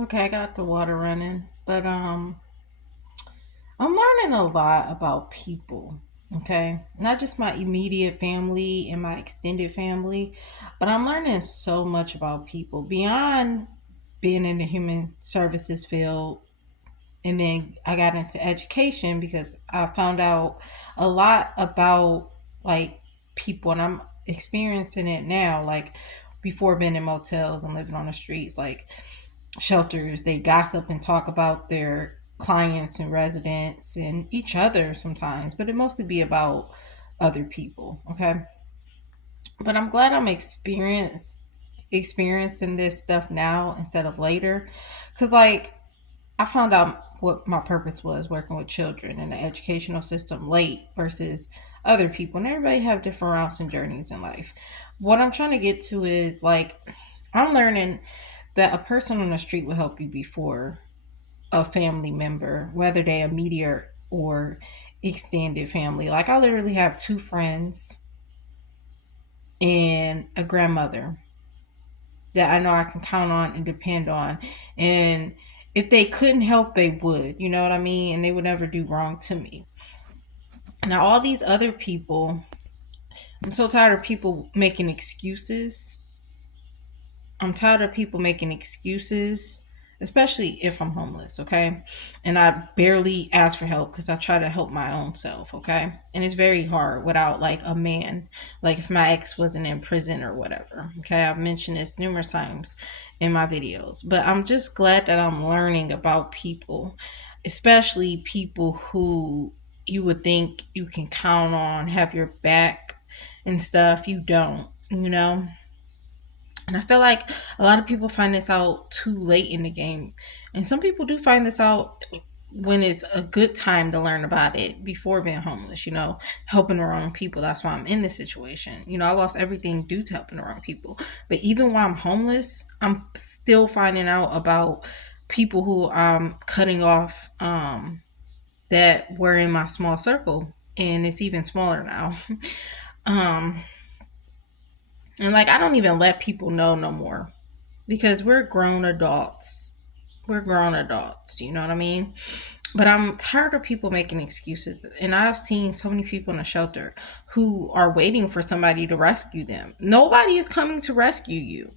Okay, I got the water running, but I'm learning a lot about people. Okay, not just my immediate family and my extended family, but I'm learning so much about people beyond being in the human services field. And then I got into education because I found out a lot about like people, and I'm experiencing it now. Like before being in motels and living on the streets, like shelters, they gossip and talk about their clients and residents and each other sometimes, but it mostly be about other people. Okay, but I'm glad I'm experiencing this stuff now instead of later, because like I found out what my purpose was working with children in the educational system late versus other people, and everybody have different routes and journeys in life. What I'm trying to get to is like I'm learning that a person on the street will help you before a family member, whether they immediate or extended family. Like I literally have two friends and a grandmother that I know I can count on and depend on. And if they couldn't help, they would, you know what I mean? And they would never do wrong to me. Now, all these other people, I'm so tired of people making excuses. I'm tired of people making excuses, especially if I'm homeless, okay? And I barely ask for help because I try to help my own self, okay? And it's very hard without like a man, like if my ex wasn't in prison or whatever, okay? I've mentioned this numerous times in my videos, but I'm just glad that I'm learning about people, especially people who you would think you can count on, have your back and stuff. You don't, you know? And I feel like a lot of people find this out too late in the game. And some people do find this out when it's a good time to learn about it before being homeless, helping the wrong people. That's why I'm in this situation. I lost everything due to helping the wrong people. But even while I'm homeless, I'm still finding out about people who I'm cutting off that were in my small circle. And it's even smaller now. um, and like, I don't even let people know no more because we're grown adults. We're grown adults, you know what I mean? But I'm tired of people making excuses. And I've seen so many people in a shelter who are waiting for somebody to rescue them. Nobody is coming to rescue you.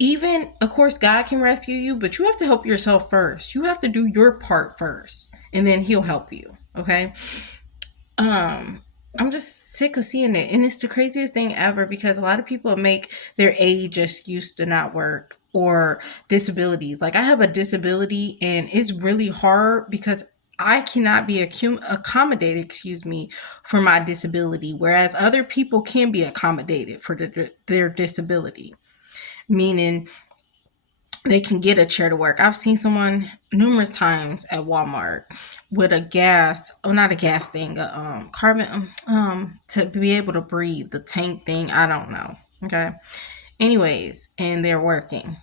Even, of course, God can rescue you, but you have to help yourself first. You have to do your part first, and then He'll help you. Okay? um I'm just sick of seeing it. And it's the craziest thing ever because a lot of people make their age excuse to not work or disabilities. Like I have a disability and it's really hard because I cannot be accommodated, for my disability, whereas other people can be accommodated for their disability. Meaning they can get a chair to work. I've seen someone numerous times at Walmart with a gas, oh, not a gas thing, a carbon, to be able to breathe, the tank thing. I don't know. Okay. Anyways, and they're working.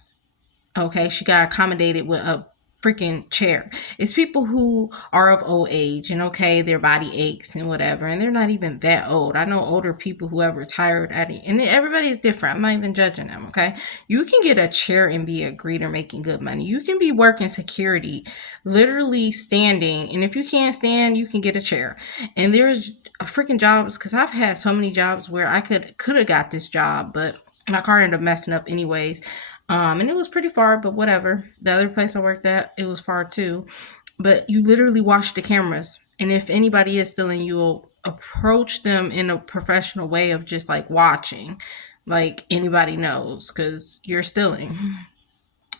Okay, she got accommodated with a freaking chair. It's people who are of old age and okay, their body aches and whatever, and they're not even that old. I know older people who have retired at it, and everybody's different. I'm not even judging them, okay? You can get a chair and be a greeter making good money. You can be working security, literally standing, and if you can't stand, you can get a chair. And there's a freaking jobs because I've had so many jobs where I could have got this job, but my car ended up messing up anyways. And it was pretty far, but whatever. The other place I worked at, it was far too. But you literally watch the cameras. And if anybody is stealing, you'll approach them in a professional way of just like watching. Like anybody knows because you're stealing.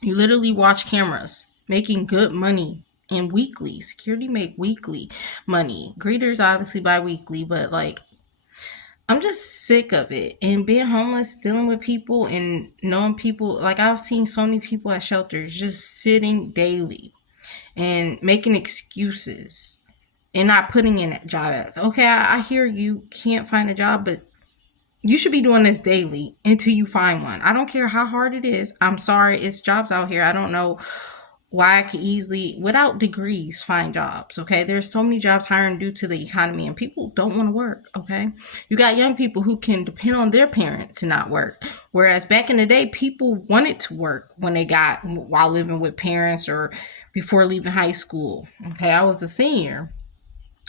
You literally watch cameras, making good money and weekly. Security make weekly money. Greeters obviously bi-weekly, but like I'm just sick of it. And being homeless, dealing with people and knowing people, like I've seen so many people at shelters just sitting daily and making excuses and not putting in job ads. Okay, I hear you can't find a job, but you should be doing this daily until you find one. I don't care how hard it is. I'm sorry, it's jobs out here. I don't know why I could easily, without degrees, find jobs. Okay, there's so many jobs hiring due to the economy, and people don't want to work. Okay, you got young people who can depend on their parents to not work, whereas back in the day, people wanted to work when they got while living with parents or before leaving high school. Okay, I was a senior.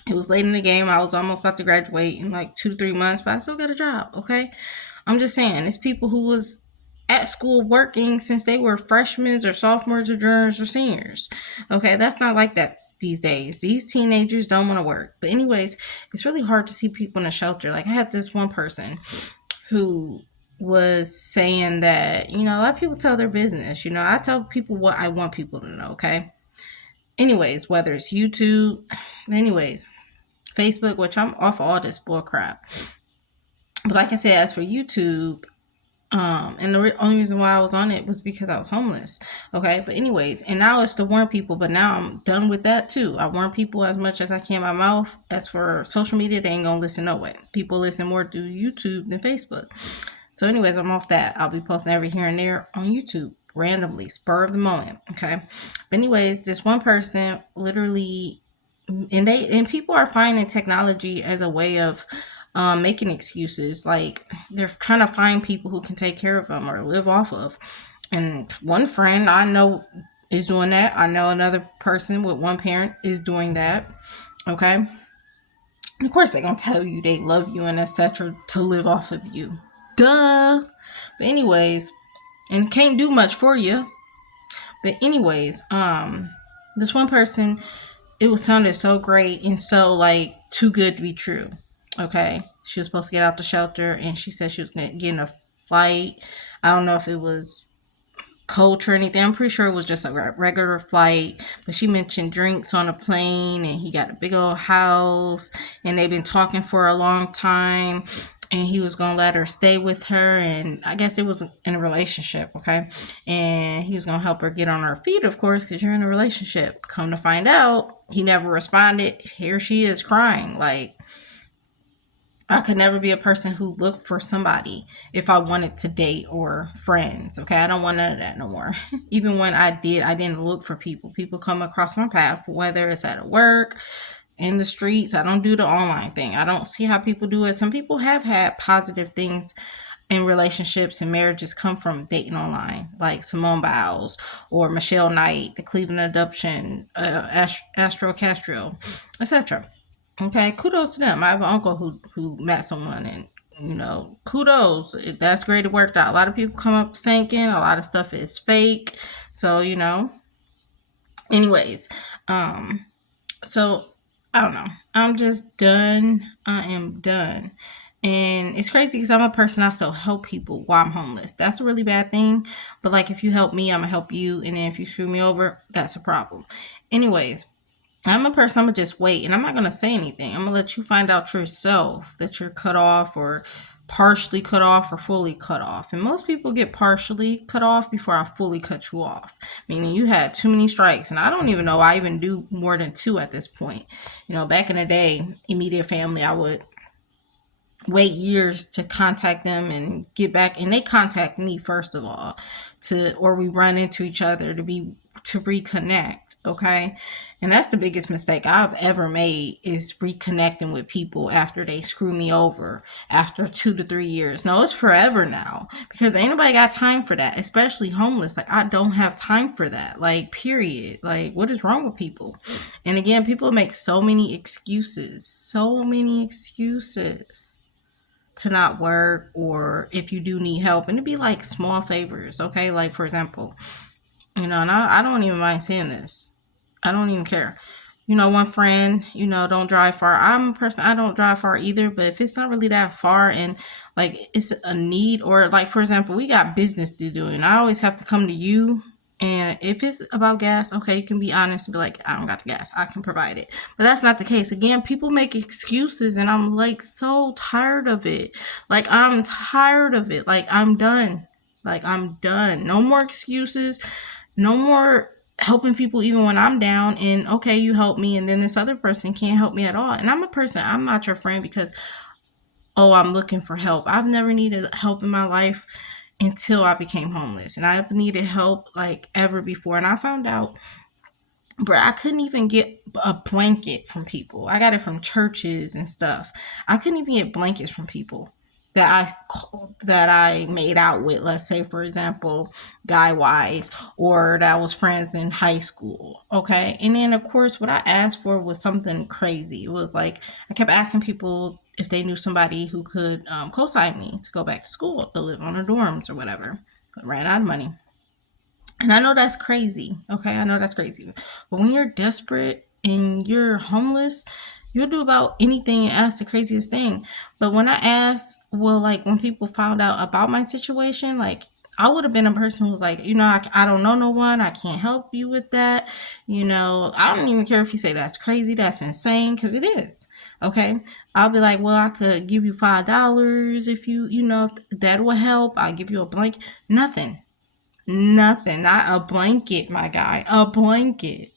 It was late in the game. I was almost about to graduate in like 2 to 3 months, but I still got a job. Okay, I'm just saying, it's people who was at school working since they were freshmen or sophomores or juniors or seniors. Okay, that's not like that these days. These teenagers don't want to work. But anyways, it's really hard to see people in a shelter. Like I had this one person who was saying that, a lot of people tell their business. I tell people what I want people to know, okay? Anyways, whether it's YouTube, anyways, Facebook, which I'm off all this bull crap. But like I said, as for YouTube, and the only reason why I was on it was because I was homeless. Okay, but anyways, and now it's to warn people, but now I'm done with that too. I warn people as much as I can by mouth. As for social media, they ain't gonna listen no way. People listen more through YouTube than Facebook. So anyways, I'm off that. I'll be posting every here and there on YouTube randomly, spur of the moment. Okay, but anyways, this one person literally, and people are finding technology as a way of making excuses. Like they're trying to find people who can take care of them or live off of. And one friend I know is doing that. I know another person with one parent is doing that. Okay. And of course, they're going to tell you they love you and etc. to live off of you. Duh. But anyways, and can't do much for you. But anyways, this one person, it was sounded so great and so like too good to be true. Okay, she was supposed to get out the shelter, and she said she was getting a flight. I don't know if it was coach or anything. I'm pretty sure it was just a regular flight. But she mentioned drinks on a plane, and he got a big old house, and they've been talking for a long time. And he was gonna let her stay with her, and I guess it was in a relationship, okay? And he was gonna help her get on her feet, of course, because you're in a relationship. Come to find out, he never responded. Here she is crying. Like, I could never be a person who looked for somebody if I wanted to date or friends, okay? I don't want none of that no more. Even when I didn't look for people. People come across my path, whether it's at work, in the streets. I don't do the online thing. I don't see how people do it. Some people have had positive things in relationships and marriages come from dating online, like Simone Biles or Michelle Knight, the Cleveland Adoption, Astro Castro, etc. Okay, kudos to them. I have an uncle who met someone, and kudos. That's great. It worked out. A lot of people come up stinking. A lot of stuff is fake. So anyways, so I don't know. I'm just done. I am done. And it's crazy because I'm a person, I still help people while I'm homeless. That's a really bad thing. But like if you help me, I'm going to help you. And then if you screw me over, that's a problem. Anyways, I'm a person, I'm going to just wait. And I'm not going to say anything. I'm going to let you find out yourself that you're cut off or partially cut off or fully cut off. And most people get partially cut off before I fully cut you off. Meaning you had too many strikes. And I don't even know I even do more than 2 at this point. Back in the day, immediate family, I would wait years to contact them and get back. And they contact me first of all or we run into each other to reconnect. Okay. And that's the biggest mistake I've ever made is reconnecting with people after they screw me over after 2 to 3 years. No, it's forever now because ain't nobody got time for that, especially homeless. Like I don't have time for that. Like period. Like what is wrong with people? And again, people make so many excuses to not work, or if you do need help, and it'd be like small favors. Okay. Like for example, and I don't even mind saying this. I don't even care. One friend, don't drive far. I'm a person, I don't drive far either, but if it's not really that far and like it's a need, or like, for example, we got business to do and I always have to come to you. And if it's about gas, okay, you can be honest and be like, I don't got the gas. I can provide it. But that's not the case. Again, people make excuses and I'm like so tired of it. Like I'm tired of it. Like I'm done. No more excuses. No more helping people even when I'm down and okay, you help me and then this other person can't help me at all. And I'm a person, I'm not your friend because, I'm looking for help. I've never needed help in my life. until I became homeless. And I've needed help like ever before. And I found out, bro, I couldn't even get a blanket from people. I got it from churches and stuff. I couldn't even get blankets from people that I made out with. Let's say, for example, guy wise, or that was friends in high school. Okay, and then of course, what I asked for was something crazy. It was like I kept asking people if they knew somebody who could co-sign me to go back to school to live on the dorms or whatever. But ran out of money. And I know that's crazy. Okay, I know that's crazy. But when you're desperate and you're homeless, you'll do about anything and ask the craziest thing. But when I asked, well, like when people found out about my situation, like I would have been a person who was like, I don't know no one. I can't help you with that. I don't even care if you say that's crazy, that's insane, because it is. Okay. I'll be like, well, I could give you $5 if if that will help. I'll give you a blank. Nothing. Nothing. Not a blanket, my guy. A blanket.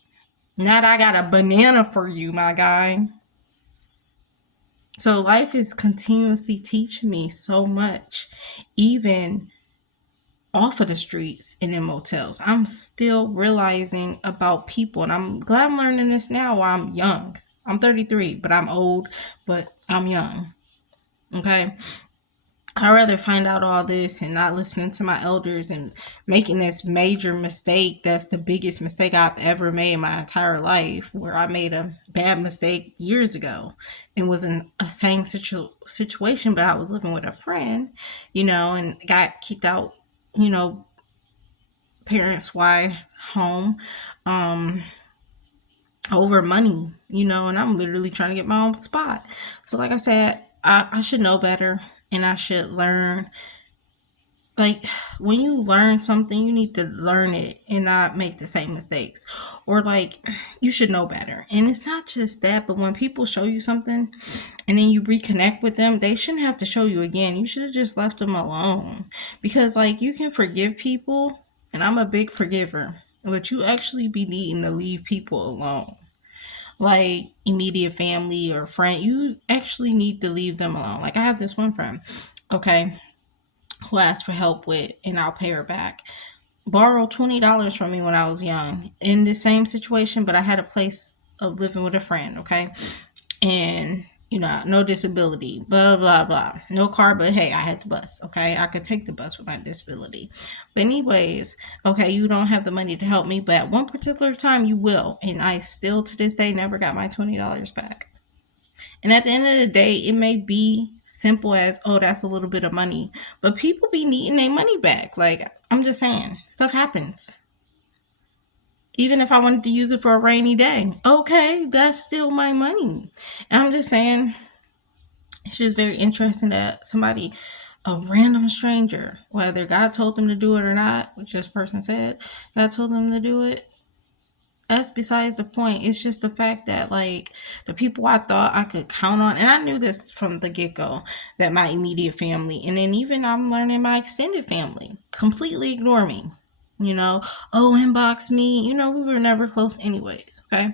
Not I got a banana for you, my guy. So life is continuously teaching me so much, even off of the streets and in motels. I'm still realizing about people, and I'm glad I'm learning this now while I'm young. I'm 33, but I'm old, but I'm young. Okay? I'd rather find out all this and not listening to my elders and making this major mistake. That's the biggest mistake I've ever made in my entire life, where I made a bad mistake years ago and was in a same situation, but I was living with a friend, and got kicked out, you know, parents' wives home, over money, and I'm literally trying to get my own spot. So like I said, I should know better, and I should learn. Like, when you learn something, you need to learn it and not make the same mistakes, or like you should know better. And it's not just that, but when people show you something and then you reconnect with them, they shouldn't have to show you again. You should have just left them alone, because like you can forgive people, and I'm a big forgiver, but you actually be needing to leave people alone. Like immediate family or friend, you actually need to leave them alone. Like I have this one friend, okay, who I asked for help with, and I'll pay her back. Borrowed $20 from me when I was young in the same situation, but I had a place of living with a friend, okay? And, no disability, blah, blah, blah. No car, but hey, I had the bus, okay? I could take the bus with my disability. But, anyways, okay, you don't have the money to help me, but at one particular time you will. And I still to this day never got my $20 back. And at the end of the day, it may be simple as, oh, that's a little bit of money. But people be needing their money back. Like, I'm just saying, stuff happens. Even if I wanted to use it for a rainy day, okay, that's still my money. And I'm just saying, it's just very interesting that somebody, a random stranger, whether God told them to do it or not, which this person said, God told them to do it, that's besides the point. It's just the fact that like the people I thought I could count on, and I knew this from the get-go, that my immediate family, and then even I'm learning my extended family completely ignore me. Oh, inbox me. We were never close anyways, okay?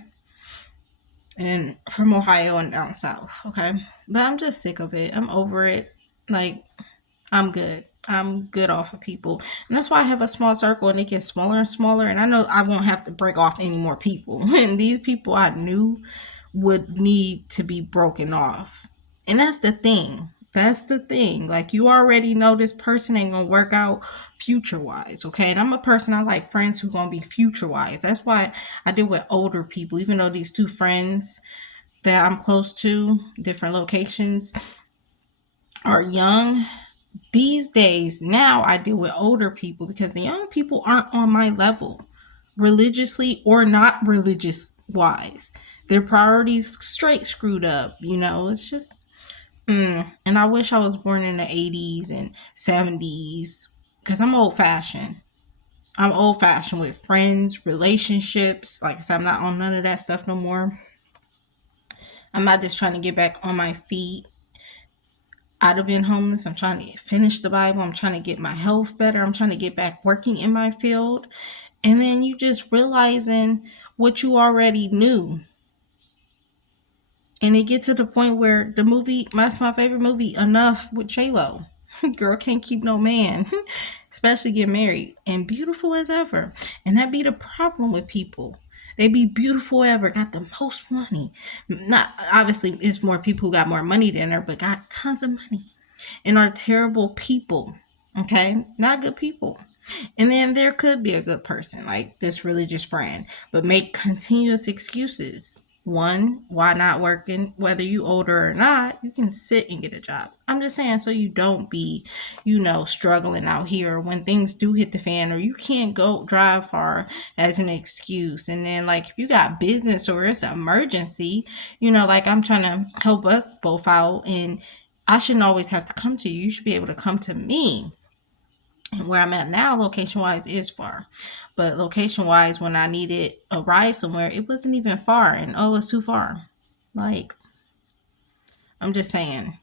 And from Ohio and down south, okay? But I'm just sick of it. I'm over it. Like, I'm good. I'm good off of people. And that's why I have a small circle, and it gets smaller and smaller. And I know I won't have to break off any more people. And these people I knew would need to be broken off. And that's the thing. That's the thing. Like, you already know this person ain't going to work out future wise, okay? And I'm a person, I like friends who going to be future wise. That's why I deal with older people, even though these two friends that I'm close to, different locations, are young. These days, now I deal with older people because the young people aren't on my level, religiously or not religious wise. Their priorities straight screwed up. It's just, and I wish I was born in the 80s and 70s, because I'm old fashioned. I'm old fashioned with friends, relationships. Like I said, I'm not on none of that stuff no more. I'm not just trying to get back on my feet out of being homeless. I'm trying to finish the Bible. I'm trying to get my health better. I'm trying to get back working in my field. And then you just realizing what you already knew. And it gets to the point where the movie, that's my favorite movie, Enough, with J-Lo. Girl can't keep no man, especially get married and beautiful as ever. And that be the problem with people. They be beautiful ever, got the most money. Not obviously, it's more people who got more money than her, but got tons of money and are terrible people. Okay, not good people. And then there could be a good person, like this religious friend, but make continuous excuses. One, why not working? Whether you older or not, you can sit and get a job. I'm just saying, so you don't be, struggling out here when things do hit the fan, or you can't go drive far as an excuse. And then, like, if you got business or it's an emergency, like I'm trying to help us both out, and I shouldn't always have to come to you. You should be able to come to me. And where I'm at now, location wise, is far. But location wise, when I needed a ride somewhere, it wasn't even far. And oh, it's too far. Like, I'm just saying,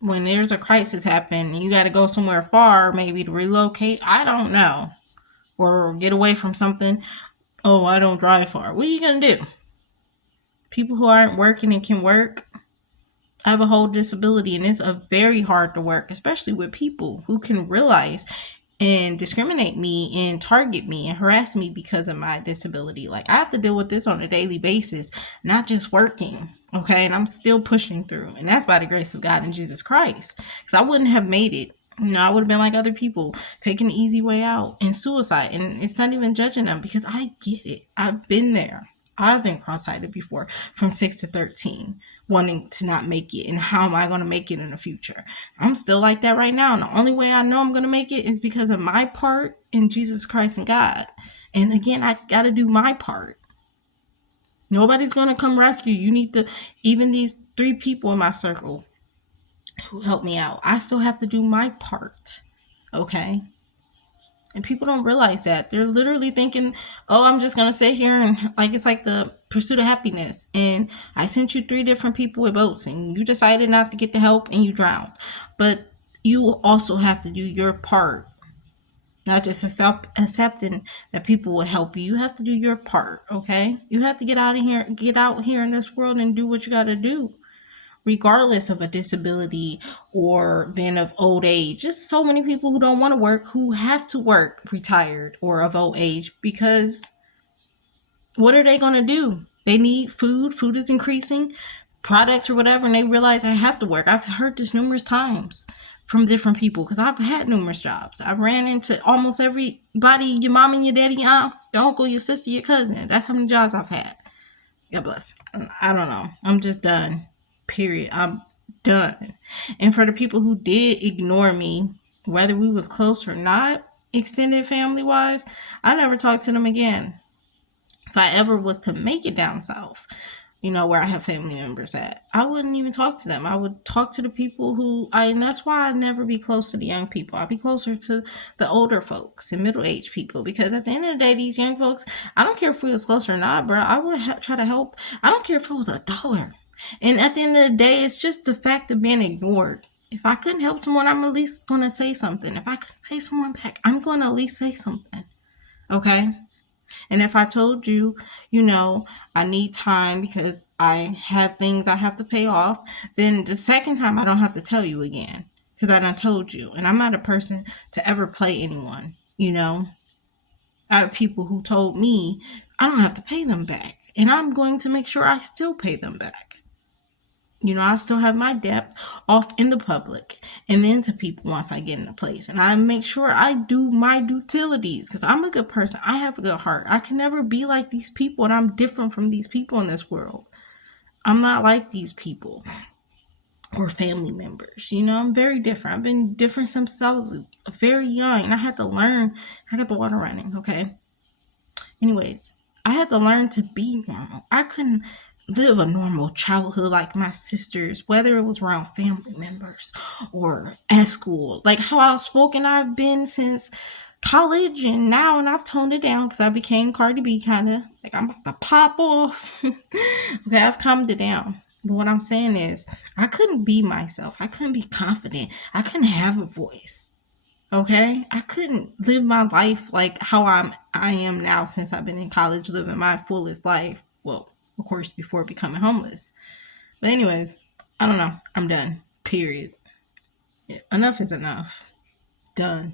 when there's a crisis happen, you got to go somewhere far, maybe to relocate. I don't know. Or get away from something. Oh, I don't drive far. What are you going to do? People who aren't working and can work, I have a whole disability, and it's a very hard to work, especially with people who can realize and discriminate me and target me and harass me because of my disability. Like, I have to deal with this on a daily basis, not just working. Okay. And I'm still pushing through. And that's by the grace of God and Jesus Christ. Because I wouldn't have made it. I would have been like other people, taking the easy way out and suicide. And it's not even judging them, because I get it. I've been there. I've been cross-eyed before, from 6 to 13, wanting to not make it. And how am I going to make it in the future? I'm still like that right now. And the only way I know I'm going to make it is because of my part in Jesus Christ and God. And again, I got to do my part. Nobody's going to come rescue you. You need to, even these 3 people in my circle who helped me out, I still have to do my part. Okay? And people don't realize that. They're literally thinking, oh, I'm just going to sit here and, like, it's like the pursuit of happiness. And I sent you 3 different people with boats, and you decided not to get the help and you drowned. But you also have to do your part. Not just accepting that people will help you. You have to do your part, okay? You have to get out here in this world and do what you got to do, regardless of a disability or being of old age. Just so many people who don't want to work, who have to work retired or of old age, because what are they going to do? They need food. Food is increasing, products or whatever, and they realize I have to work. I've heard this numerous times from different people, because I've had numerous jobs. I've ran into almost everybody, your mom and your daddy, your uncle, your sister, your cousin. That's how many jobs I've had. God bless. I don't know. I'm just done. Period. I'm done. And for the people who did ignore me, whether we was close or not, extended family wise, I never talked to them again. If I ever was to make it down south, where I have family members at, I wouldn't even talk to them. I would talk to the people and that's why I never be close to the young people. I'd be closer to the older folks and middle-aged people, because at the end of the day, these young folks, I don't care if we was close or not, bro. I would try to help. I don't care if it was $1. And at the end of the day, it's just the fact of being ignored. If I couldn't help someone, I'm at least going to say something. If I could pay someone back, I'm going to at least say something. Okay? And if I told you, I need time because I have things I have to pay off, then the second time I don't have to tell you again, because I done told you. And I'm not a person to ever play anyone, I have people who told me I don't have to pay them back. And I'm going to make sure I still pay them back. I still have my debt off in the public and then to people once I get in a place. And I make sure I do my utilities, because I'm a good person. I have a good heart. I can never be like these people, and I'm different from these people in this world. I'm not like these people or family members. I'm very different. I've been different since I was very young, and I had to learn. I got the water running, okay? Anyways, I had to learn to be normal. I couldn't live a normal childhood like my sisters, whether it was around family members or at school. Like how outspoken I've been since college and now, and I've toned it down because I became Cardi B, kind of like I'm about to pop off. Okay, I've calmed it down. But what I'm saying is, I couldn't be myself. I couldn't be confident. I couldn't have a voice. Okay, I couldn't live my life like how I am now, since I've been in college, living my fullest life. Well, of course, before becoming homeless. But anyways, I don't know. I'm done. Period. Yeah, enough is enough. Done.